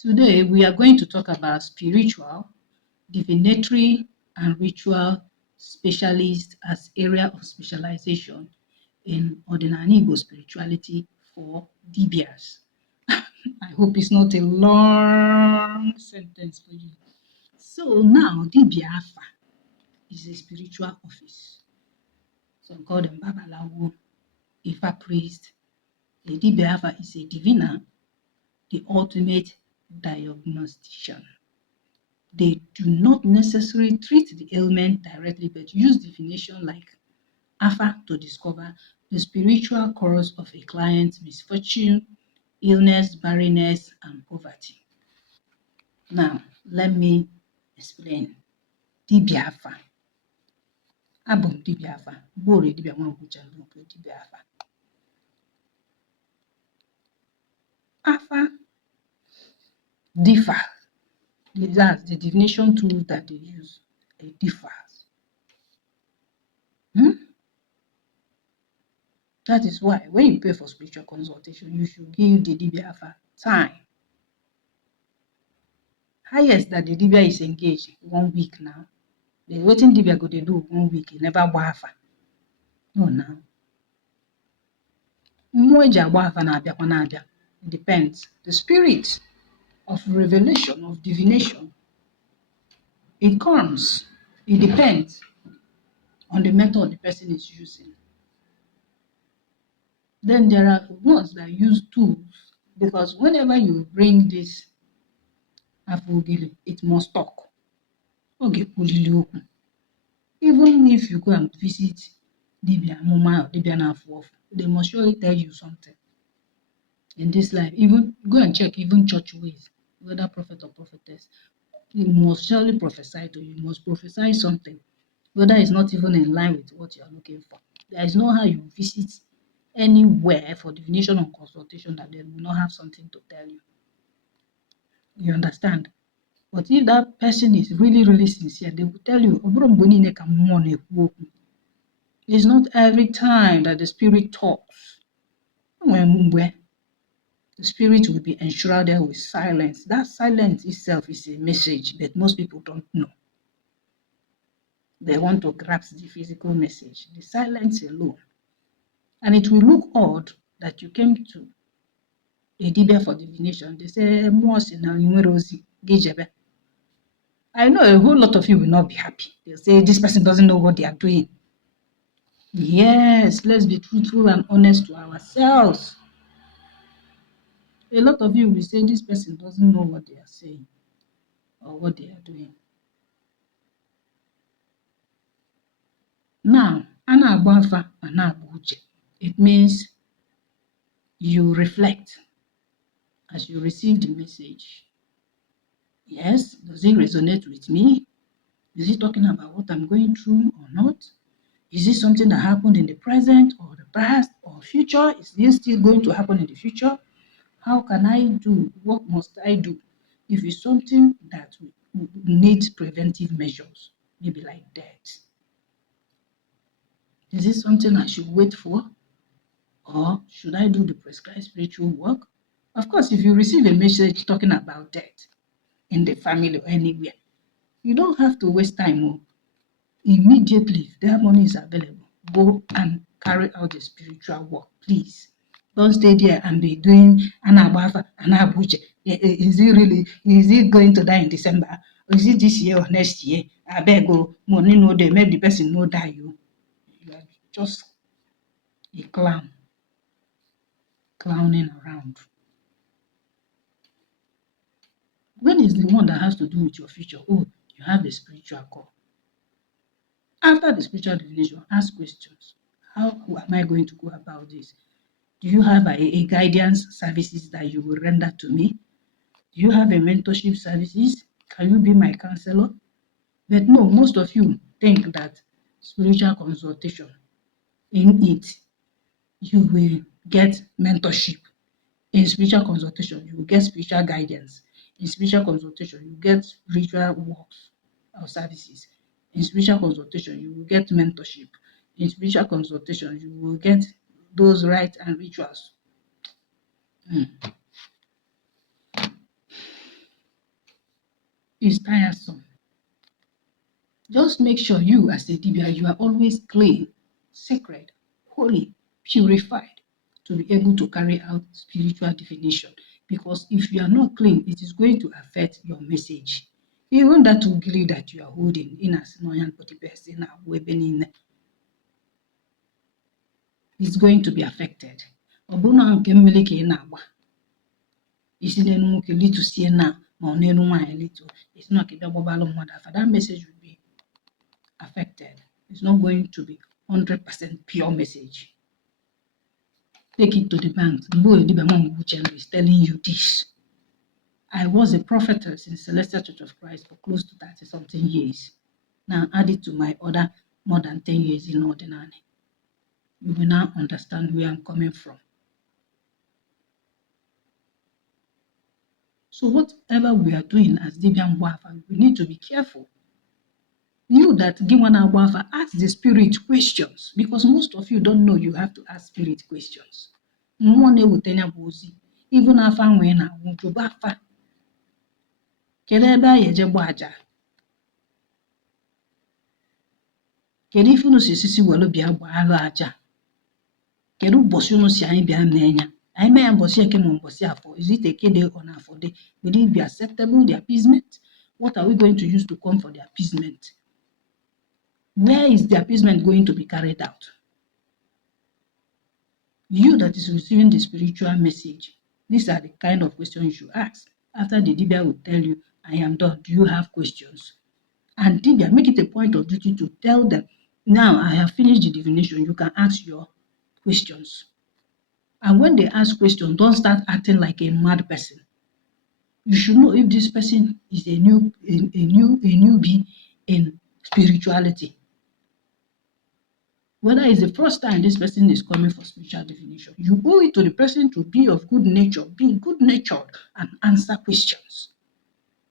Today, we are going to talk about spiritual, divinatory, and ritual specialists as area of specialization in ordinary Igbo spirituality for Dibias. I hope it's not a long sentence for you. So now, Dibịa Afa is a spiritual office. Some call them Babalawo, Ifa priest. The Dibịa Afa is a diviner, the ultimate diagnostician. They do not necessarily treat the ailment directly, but use divination like Afa to discover the spiritual cause of a client's misfortune, illness, barrenness, and poverty. Now, let me explain. Dibịa Afa. Abụ m Dibịa Afa, Gbore Dibịa Nwangwucha bụ Dibịa Afa. Afa differ. That's the divination tool that they use. It differs. That is why when you pay for spiritual consultation, you should give the Dibịa Afa time. Highest that the Dibịa is engaged 1 week now. The wetin Dibịa go dey do 1 week, he never gba afa. No, now. Mmụọ eji agba afa na-abịakwa na-abịa. It depends. The spirit of revelation, of divination, it comes. It depends on the method the person is using. Then there are ones that use tools, because whenever you bring this Afugili, it must talk. Okay, even if you go and visit Dibịa Amụma or Dibịa N'Afọ, they must surely tell you something. In this life, even go and check even church ways, whether prophet or prophetess, he must surely prophesy to you, must prophesy something, whether it's not even in line with what you are looking for. There is no how you visit anywhere for divination or consultation that they will not have something to tell you. You understand? But if that person is really, really sincere, they will tell you, it's not every time that the spirit talks. The spirit will be enshrouded with silence. That silence itself is a message, but most people don't know. They want to grasp the physical message, the silence alone. And it will look odd that you came to a Dibịa for divination. They say, I know a whole lot of you will not be happy. They'll say, this person doesn't know what they are doing. Yes, let's be truthful and honest to ourselves. A lot of you will say, this person doesn't know what they are saying or what they are doing. Now, ana-agba afa, ana-agba uche. It means you reflect as you receive the message. Yes, does it resonate with me? Is it talking about what I'm going through or not? Is it something that happened in the present or the past or future? Is this still going to happen in the future? How can I do? What must I do? If it's something that needs preventive measures, maybe like death, is this something I should wait for? Or should I do the prescribed spiritual work? Of course, if you receive a message talking about death in the family or anywhere, you don't have to waste time. Immediately, if that money is available, go and carry out the spiritual work, please. Don't stay there and be doing Anabafa and Abuja. Is he going to die in December? Or is it this year or next year? I beg go, money no day, make the person no die. You are just a clown, clowning around. When is the one that has to do with your future? Oh, you have a spiritual call. After the spiritual divination, ask questions. How am I going to go about this? Do you have a guidance services that you will render to me? Do you have a mentorship services? Can you be my counselor? But no, most of you think that spiritual consultation, in it, you will get mentorship. In spiritual consultation, you will get spiritual guidance. In spiritual consultation, you get ritual works or services. In spiritual consultation, you will get mentorship. In spiritual consultation, you will get those rites and rituals. is tiresome. Just make sure you, as a Dibia, you are always clean, sacred, holy, purified to be able to carry out spiritual divination. Because if you are not clean, it is going to affect your message. Even that ugly that you are holding in as Noyan Potipes in our webbing is going to be affected. Obuna nke mmiri ka ị na-agba isi n'elu nwoke litusie na ma ọ n'elu nwaanyị litu, it's not bịa gbabalụ mmadụ afa, that message will be affected. It's not going to be 100% pure message. Take it to the bank. Mgbe is telling you this. I was a prophetess in Celestial Church of Christ for close to 30-something years. Now add it to my other more than 10 years in ordinary. You will now understand where I'm coming from. So whatever we are doing as Dibịa Afa, we need to be careful. You that give one Afa, ask the spirit questions, because most of you don't know you have to ask spirit questions. Even Afa when Afa. Kedu ebe anyị eje gba aja? Kedu ife unu si sisi welu bịa gbaalụ aja? Kedu ụbọchị unu si anyị bịa mee ya? Anyị mee ya mbọchị eke ma mbọchị afọ. Is it Eke day or Afọ day? Will it be acceptable, the appeasement? What are we going to use to come for the appeasement? Where is the appeasement going to be carried out? You that is receiving the spiritual message, these are the kind of questions you should ask. After the Dibia will tell you, I am done. Do you have questions? And Dibia, make it a point of duty to tell them, now I have finished the divination. You can ask your questions. And when they ask questions, don't start acting like a mad person. You should know if this person is a newbie in spirituality. Whether it's the first time this person is coming for spiritual divination, you owe it to the person to be of good nature, be good-natured, and answer questions.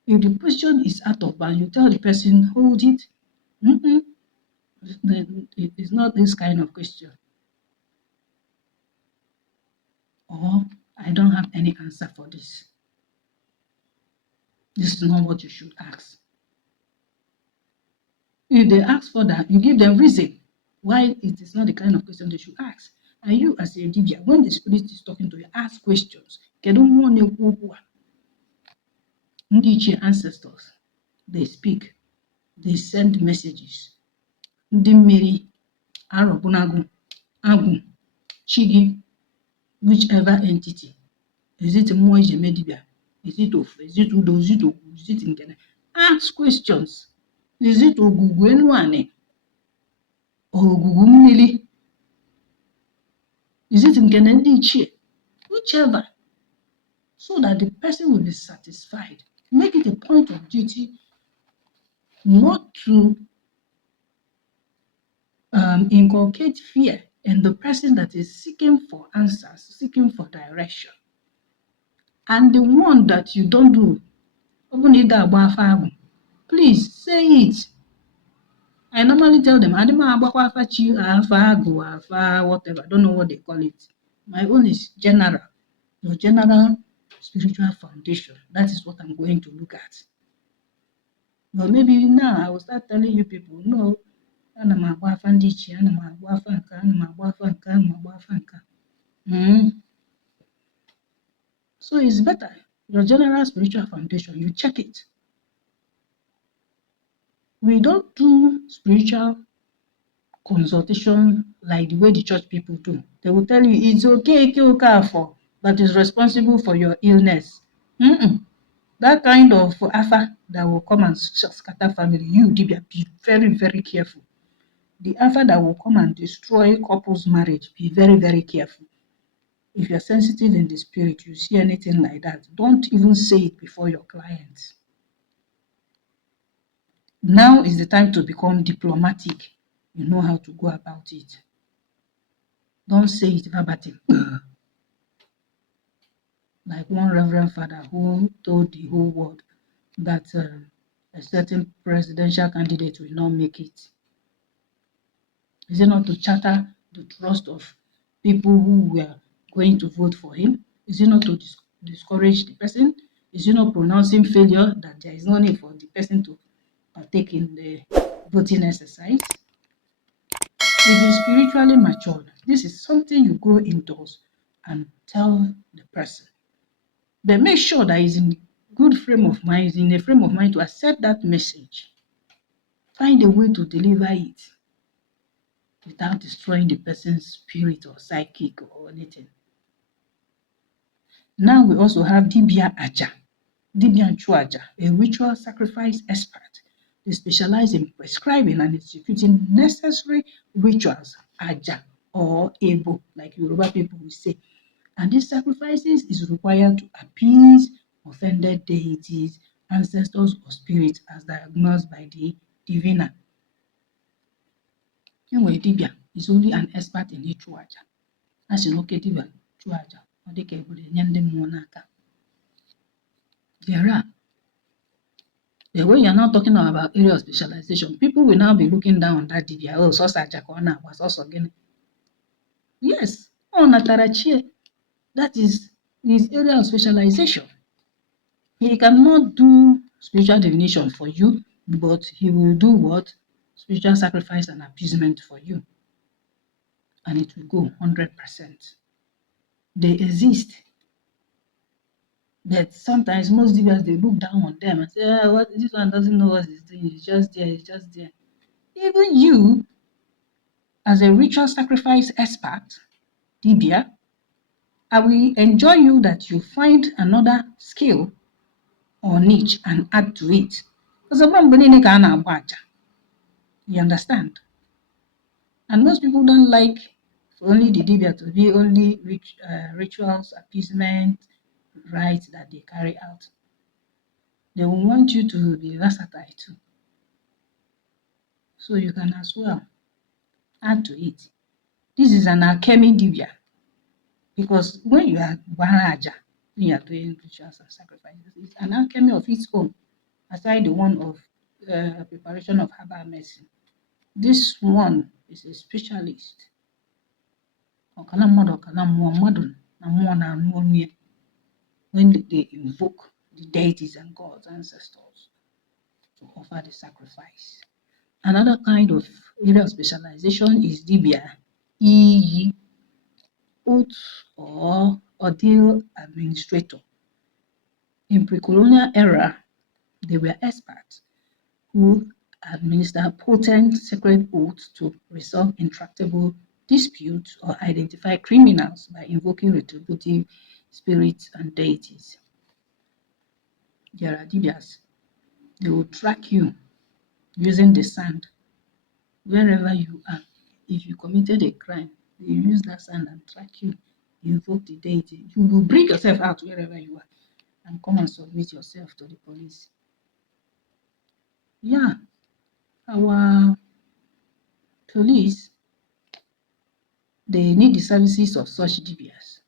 If the question is out of bounds, you tell the person, hold it. It's not this kind of question. Or, I don't have any answer for this. This is not what you should ask. If they ask for that, you give them reason why it is not the kind of question they should ask. And you, as a Dibia, when the spirit is talking to you, ask questions. Ndị ancestors, they speak, they send messages. Ndị mmiri, Arọbụnagụ, Agwụ, Chigi, whichever entity. Is it mmụọ iji eme dibịa? Is it Ofu? Is it Udo? Is it Ogwu? Is it Nkene? Ask questions. Is it Ogwugwu enu ani? Or Ogwugwu mmiri? Is it Nkene ndị ichie? Whichever. So that the person will be satisfied. Make it a point of duty not to inculcate fear in the person that is seeking for answers, seeking for direction. And the one that you don't do, please say it. I normally tell them, whatever, I don't know what they call it. My own is general. Your general spiritual foundation. That is what I'm going to look at. But maybe now I will start telling you people, no, so it's better. Your general spiritual foundation, you check it. We don't do spiritual consultation like the way the church people do. They will tell you, it's okay, that is responsible for your illness. That kind of Afa that will come and scatter family, you, Dibia, be very, very careful. The Afa that will come and destroy couples' marriage, be very, very careful. If you're sensitive in the spirit, you see anything like that, don't even say it before your clients. Now is the time to become diplomatic. You know how to go about it. Don't say it verbatim. Like one Reverend Father who told the whole world that a certain presidential candidate will not make it. Is it not to shatter the trust of people who were going to vote for him? Is it not to discourage the person? Is pronouncing failure that there is no need for the person to partake in the voting exercise? If you're spiritually matured, this is something you go indoors and tell the person. But make sure that he's in good frame of mind, in a frame of mind to accept that message. Find a way to deliver it without destroying the person's spirit or psychic or anything. Now we also have Dibịa Aja, Dibịa Nchụaja, a ritual sacrifice expert. They specialize in prescribing and executing necessary rituals, Aja or Ebo, like Yoruba people will say. And these sacrifices is required to appease offended deities, ancestors, or spirits as diagnosed by the diviner. Enwere dibịa is only an expert in ịchụ aja. A sị na oke dibịa chụọ aja, ọ dị ka ebule nye ndị mmụọ n'aka. When you're now talking about area of specialization, people will now be looking down on that dibịa. Oh, sọsọ aja ka ọ na-agba, sọsọ gịnị? Yes, ọ natara chie. That is his area of specialization. He cannot do spiritual divination for you, but he will do what? Spiritual sacrifice and appeasement for you. And it will go 100%. They exist. But sometimes most divians, they look down on them and say, what, this one doesn't know what he's doing. It's just there, it's just there. Even you, as a ritual sacrifice expert, Dibịa, I will enjoy you that you find another skill or niche and add to it. Because you understand? And most people don't like only the Dibịa to be only rituals, appeasement, rites that they carry out. They will want you to be versatile too. So you can as well add to it. This is an alchemy Dibịa. Because when you are Baraja, when you are doing rituals and sacrifices, it's an alchemy of its own, aside the one of preparation of herbal medicine. This one is a specialist. When they invoke the deities and gods, ancestors, to offer the sacrifice. Another kind of area of specialization is Dibịa Iyi, oath or ordeal administrator. In pre-colonial era, they were experts who administer potent sacred oaths to resolve intractable disputes or identify criminals by invoking retributive spirits and deities. There are Dibịas. They will track you using the sand wherever you are. If you committed a crime, they use that sand and track you, invoke the deity. You will bring yourself out wherever you are and come and submit yourself to the police. Yeah, our police, they need the services of such Dibịas,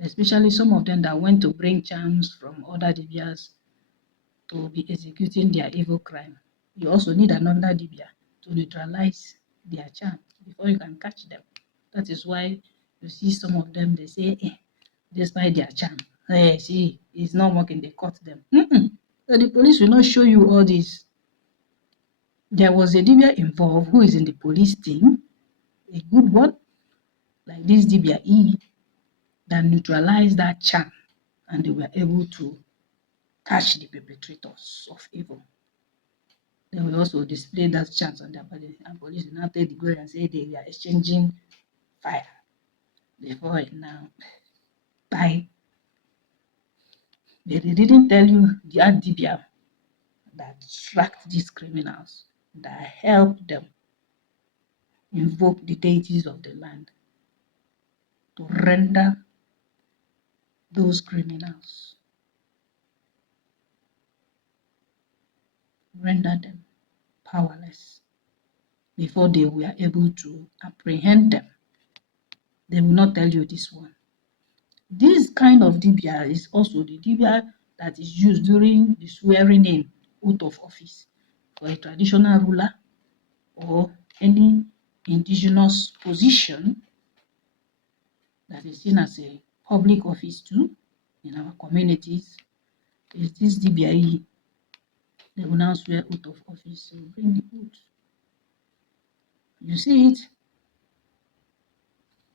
especially some of them that went to bring charms from other Dibịas to be executing their evil crime. You also need another Dibịa to neutralize their charm before you can catch them. That is why you see some of them, they say, despite their charm, see, it's not working, they caught them. So the police will not show you all this. There was a Dibịa involved who is in the police team, a good one, like this Dibịa E, that neutralized that charm, and they were able to catch the perpetrators of evil. They will also display that charms on their body, and police will now take the glory and say they are exchanging fire before it now die. But they didn't tell you the Dibịa that tracked these criminals, that helped them invoke the deities of the land to render those criminals, render them powerless before they were able to apprehend them. They will not tell you this one. This kind of Dibịa is also the Dibịa that is used during the swearing in oath of office for a traditional ruler or any indigenous position that is seen as a public office too. in our communities is this Dibịa. They will now swear oath of office. So bring the oath. You see it?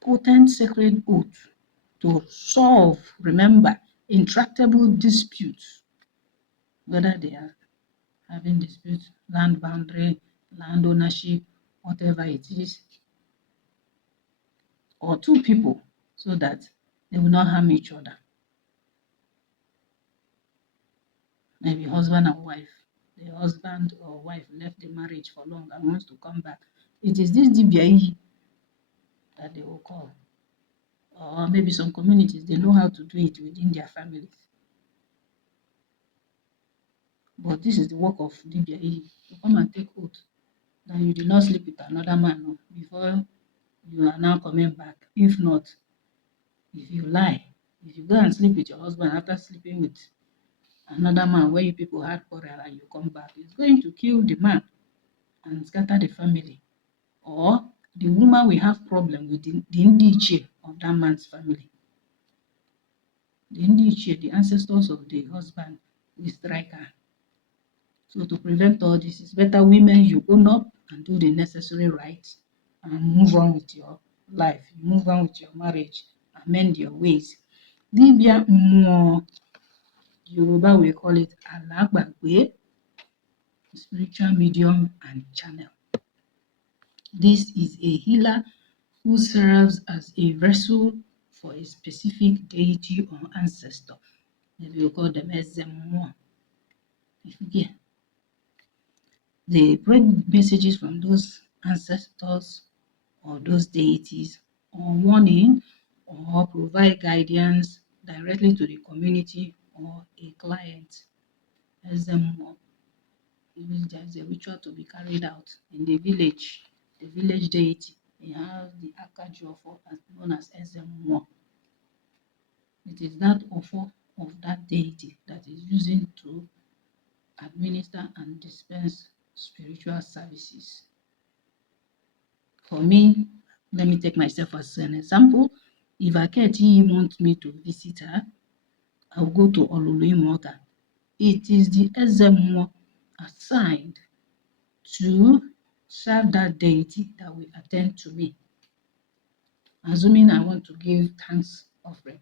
Potent sacred oath to solve, remember, intractable disputes, whether they are having disputes, land boundary, land ownership, whatever it is, or two people, so that they will not harm each other. Maybe husband and wife. The husband or wife left the marriage for long and wants to come back. It is this Dibịa that they will call. Or maybe some communities, they know how to do it within their families. But this is the work of Dibịa to come and take oath that you did not sleep with another man before you are now coming back. If not, if you lie, if you go and sleep with your husband after sleeping with another man where you people had quarrel and you come back, it's going to kill the man and scatter the family. Or the woman will have problem with the Ndiche of that man's family. The Ndiche, the ancestors of the husband, will strike her. So to prevent all this, it's better women, you own up and do the necessary rites and move on with your life. You move on with your marriage, amend your ways. Dibịa Mmiri, Yoruba we call it Alagbagbe, spiritual medium and channel. This is a healer who serves as a vessel for a specific deity or ancestor. Maybe we call them Ezemo. If you get, they bring messages from those ancestors or those deities, or warning, or provide guidance directly to the community or a client. Ezemo. There's a ritual to be carried out in the village deity. We have the Akaju Ofo, known as Ezemo. It is that Ofo of that deity that is using to administer and dispense spiritual services. For me, let me take myself as an example. If Aketi wants me to visit her, I'll go to Oluluimoga. It is the Ezemo assigned to serve that deity that will attend to me. Assuming I want to give thanks offering,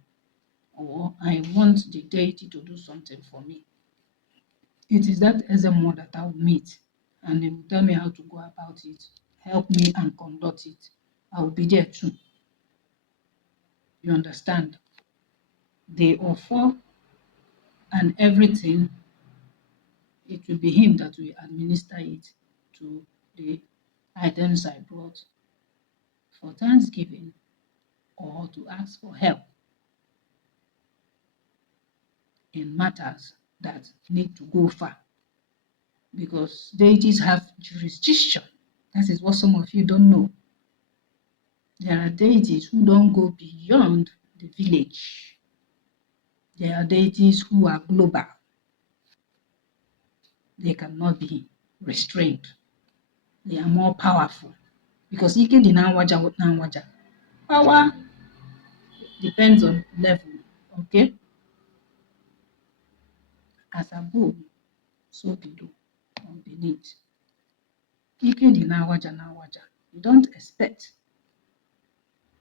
or I want the deity to do something for me, it is that Ezemo that I will meet, and they will tell me how to go about it, help me and conduct it. I will be there too. You understand? The offer and everything, it will be him that will administer it to the items I brought for Thanksgiving or to ask for help in matters that need to go far. Because deities have jurisdiction. That is what some of you don't know. There are deities who don't go beyond the village. There are deities who are global. They cannot be restrained. They are more powerful. Because Ike di na-awaja. Power depends on level. Okay? As above, so below or beneath. Ike di na-awaja. You don't expect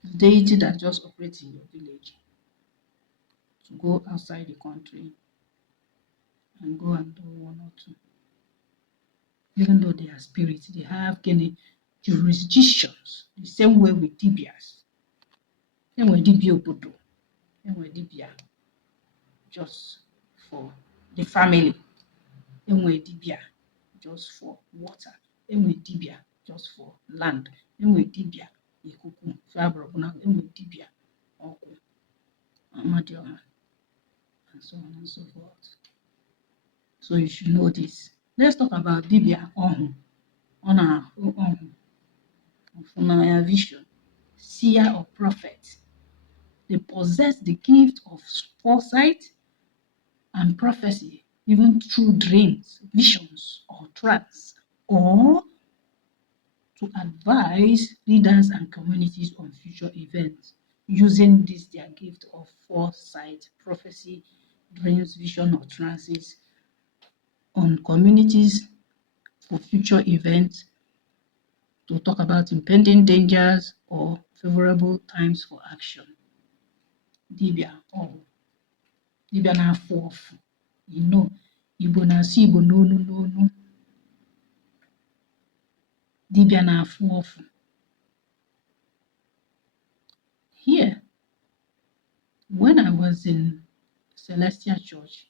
the deity that just operates in your village to go outside the country and go and do one or two. Even though they are spirits, they have jurisdictions, the same way with Dibịas. Then with Dibịa Obodo, then with Dibịa just for the family, then with Dibịa just for water, then with Dibịa just for land, then with Dibịa Ikuku, Fabrobuna, then with Dibịa Ogwu, Amadioha, and so on and so forth. So you should know this. Let's talk about Dibịa Ogwu, on our vision, seer or prophet. They possess the gift of foresight and prophecy, even through dreams, visions, or trance, or to advise leaders and communities on future events. using this their gift of foresight, prophecy, dreams, vision, or trances on communities for future events, to talk about impending dangers or favorable times for action. Dibịa Ogwu, dibịa na-afụ ọfụ. You know, Igbo na-asụ Igbo n'onu n'onu. Dibịa na-afụ ọfụ. Here, when I was in Celestial Church,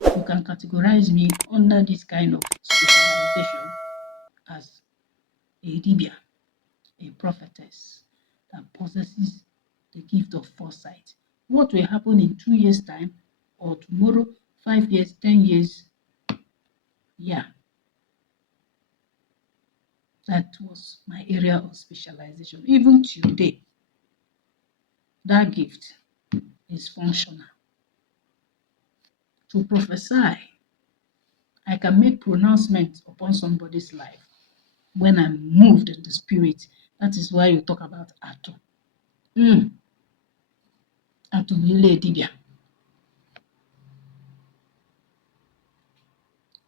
you can categorize me under this kind of specialization as a dibia, a prophetess that possesses the gift of foresight. What will happen in 2 years' time, or tomorrow, 5 years, 10 years? Yeah. That was my area of specialization. Even today, that gift is functional. To prophesy, I can make pronouncements upon somebody's life when I'm moved in the spirit. That is why you talk about Ato. Ato Lile Dibia.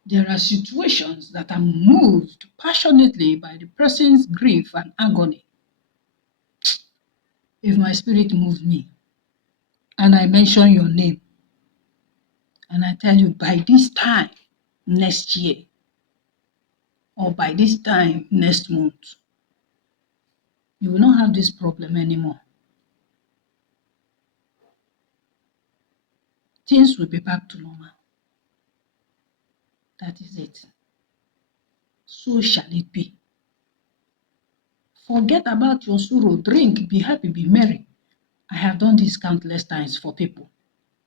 There are situations that are moved passionately by the person's grief and agony. If my spirit moves me and I mention your name and I tell you by this time next year or by this time next month, you will not have this problem anymore. Things will be back to normal. That is it. So shall it be. Forget about your sorrow. Drink, be happy, be merry. I have done this countless times for people,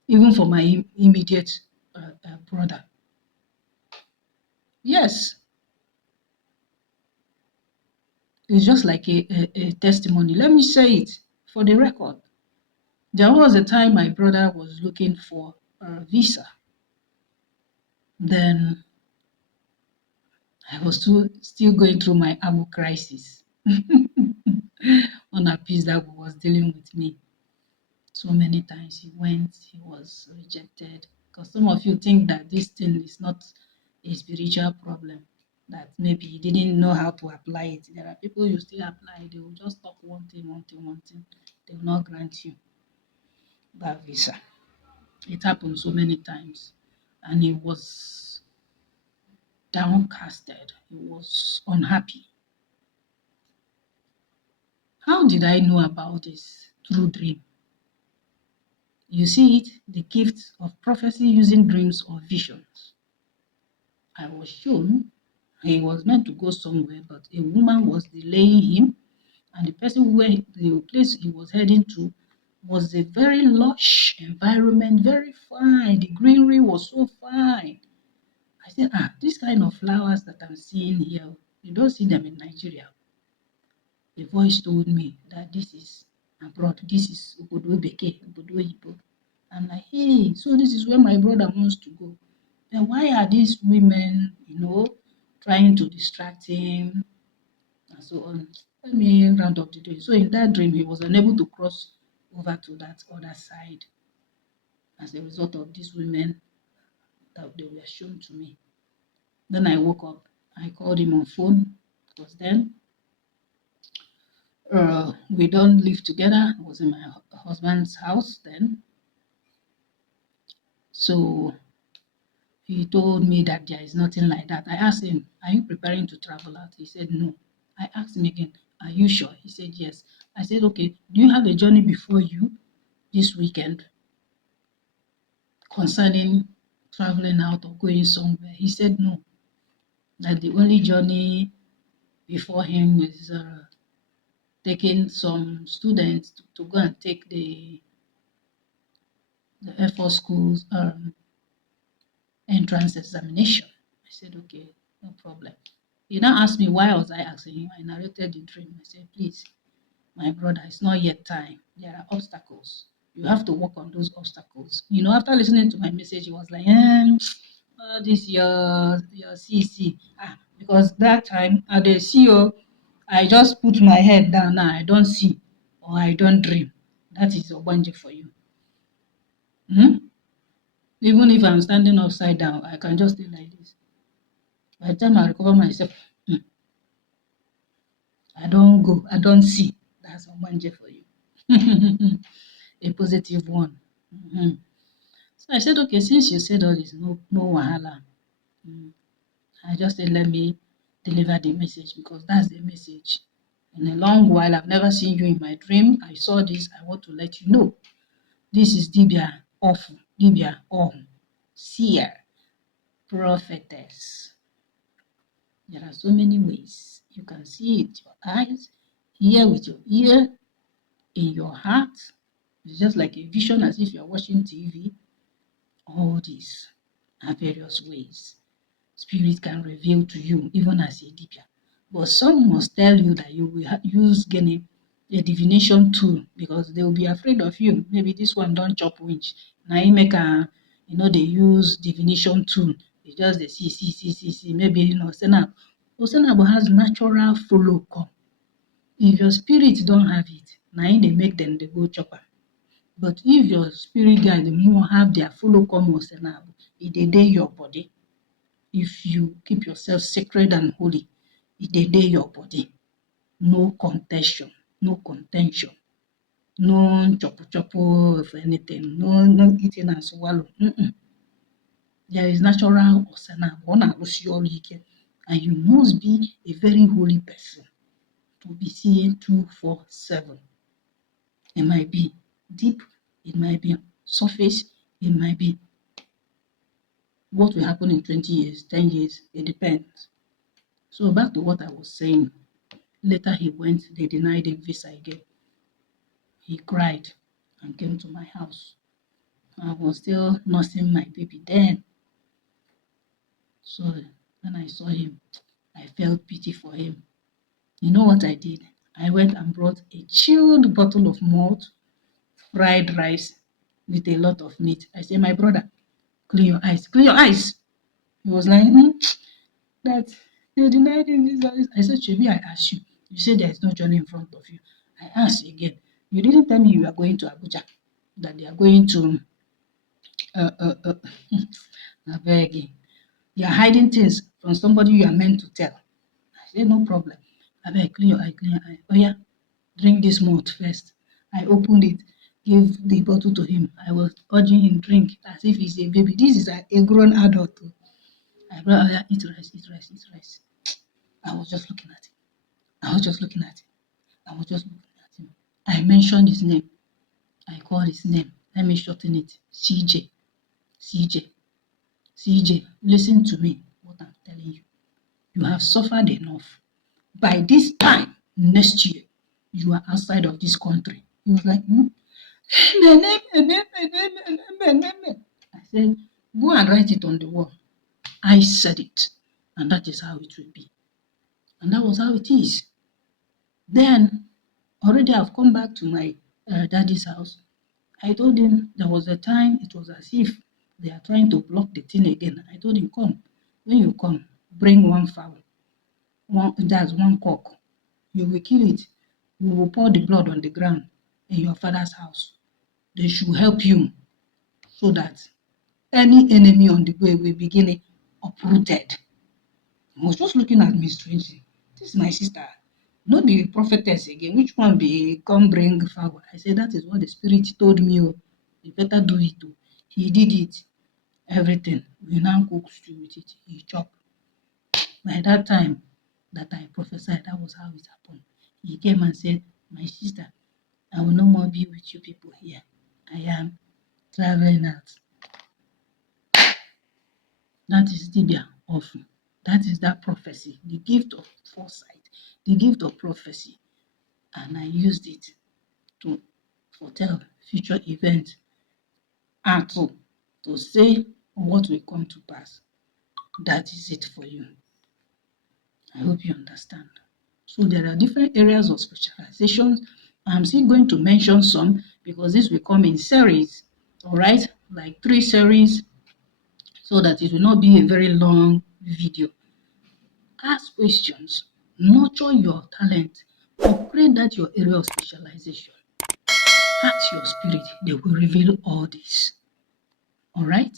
even for my immediate brother. Yes. It's just like a testimony. Let me say it for the record. There was a time my brother was looking for a visa. Then I was still going through my amo crisis on a piece that was dealing with me. So many times he went, he was rejected. Because some of you think that this thing is not a spiritual problem, that maybe you didn't know how to apply it. There are people you still apply, they will just talk one thing. They will not grant you that visa. It happened so many times. And he was downcasted. He was unhappy. How did I know about this? Through dream. You see it, the gift of prophecy using dreams or visions. I was shown he was meant to go somewhere, but a woman was delaying him, and the person where the place he was heading to was a very lush environment, very fine. The greenery was so fine. I said, this kind of flowers that I'm seeing here, you don't see them in Nigeria. The voice told me that this is abroad, this is Obodo Beke, Obodo Ibo. I'm like, hey, so this is where my brother wants to go. Then why are these women, trying to distract him and so on? Let me round up the day. So in that dream, he was unable to cross over to that other side as a result of these women that they were shown to me. Then I woke up. I called him on phone because then we don't live together. I was in my husband's house then. So he told me that there is nothing like that. I asked him, are you preparing to travel out? He said, no. I asked him again, are you sure? He said, yes. I said, okay, do you have a journey before you this weekend concerning traveling out or going somewhere? He said, no. That the only journey before him is taking some students to go and take the Air Force School's entrance examination. I said, okay, no problem. He now asked me why was I asking him. I narrated the dream. I said, please, my brother, it's not yet time. There are obstacles. You have to work on those obstacles. After listening to my message, he was like, this your CC. Because that time at the CEO, I just put my head down now. I don't see or I don't dream. That is Ogbanje for you. Hmm? Even if I'm standing upside down, I can just stay like this. By the time I recover myself, I don't go, I don't see. That's Ogbanje for you. A positive one. Mhm. So I said, okay, since you said all this, no wahala. I just said, let me deliver the message because that's the message. In a long while, I've never seen you in my dream. I saw this. I want to let you know. This is Dibịa Afa, Dibịa Ogwu, seer, prophetess. There are so many ways. You can see it with your eyes, hear with your ear, in your heart. It's just like a vision as if you're watching TV. All these are various ways Spirit can reveal to you, even as a Dibịa. But some must tell you that you will use a divination tool because they will be afraid of you. Maybe this one don't chop winch. Now you make they use divination tool. It's just the see. Maybe Senab has natural follow come. If your spirit don't have it, now they make them they go chop am. But if your spirit guide more have their follow come or Senab, it dey your body. If you keep yourself sacred and holy, it dey your body. No contention, no chopo of anything, no eating and swallow. There is natural osana, and you must be a very holy person to be seeing 247. It might be deep, it might be surface, it might be what will happen in 20 years, 10 years, it depends. So back to what I was saying. Later he went, they denied him visa again. He cried and came to my house. I was still nursing my baby then. So when I saw him, I felt pity for him. You know what I did? I went and brought a chilled bottle of malt, fried rice with a lot of meat. I said, my brother, clean your eyes, clean your eyes. He was like, that they denied him visa. I said, Shebi, I asked you. You said there is no journey in front of you. I asked again. You didn't tell me you are going to Abuja, that they are going to I beg. You are hiding things from somebody you are meant to tell. I said, no problem. I beg, clean your eye, clean your eye. Oh yeah, drink this malt first. I opened it, gave the bottle to him. I was urging him drink as if he's a baby. This is a grown adult. I brought, oh yeah, eat rice, eat rice, eat rice. I was just looking at him. I was just looking at him. I mentioned his name. I called his name. Let me shorten it. CJ. CJ, listen to me, what I'm telling you. You have suffered enough. By this time next year, you are outside of this country. He was like, I said, go and write it on the wall. I said it, and that is how it will be. And that was how it is. Then, already I've come back to my daddy's house. I told him there was a time it was as if they are trying to block the thing again. I told him, come, when you come, bring one fowl, that's one cock. You will kill it. You will pour the blood on the ground in your father's house. They should help you so that any enemy on the way will begin uprooted. He was just looking at me strangely. This is my sister. Not be prophetess again. Which one be come bring fowl? I said, that is what the spirit told me. Oh, you better do it too. He did it. Everything. We now cook stew with it. He chop. By that time that I prophesied, that was how it happened. He came and said, my sister, I will no more be with you people here. I am traveling out. That is Dibịa Afa. That is that prophecy, the gift of foresight, the gift of prophecy. And I used it to foretell future events and to say what will come to pass. That is it for you. I hope you understand. So there are different areas of specializations. I'm still going to mention some because this will come in series, all right? Like 3 series, so that it will not be a very long video. Ask questions, nurture your talent, Upgrade that your area of specialization. Ask your spirit, they will reveal all this. All right?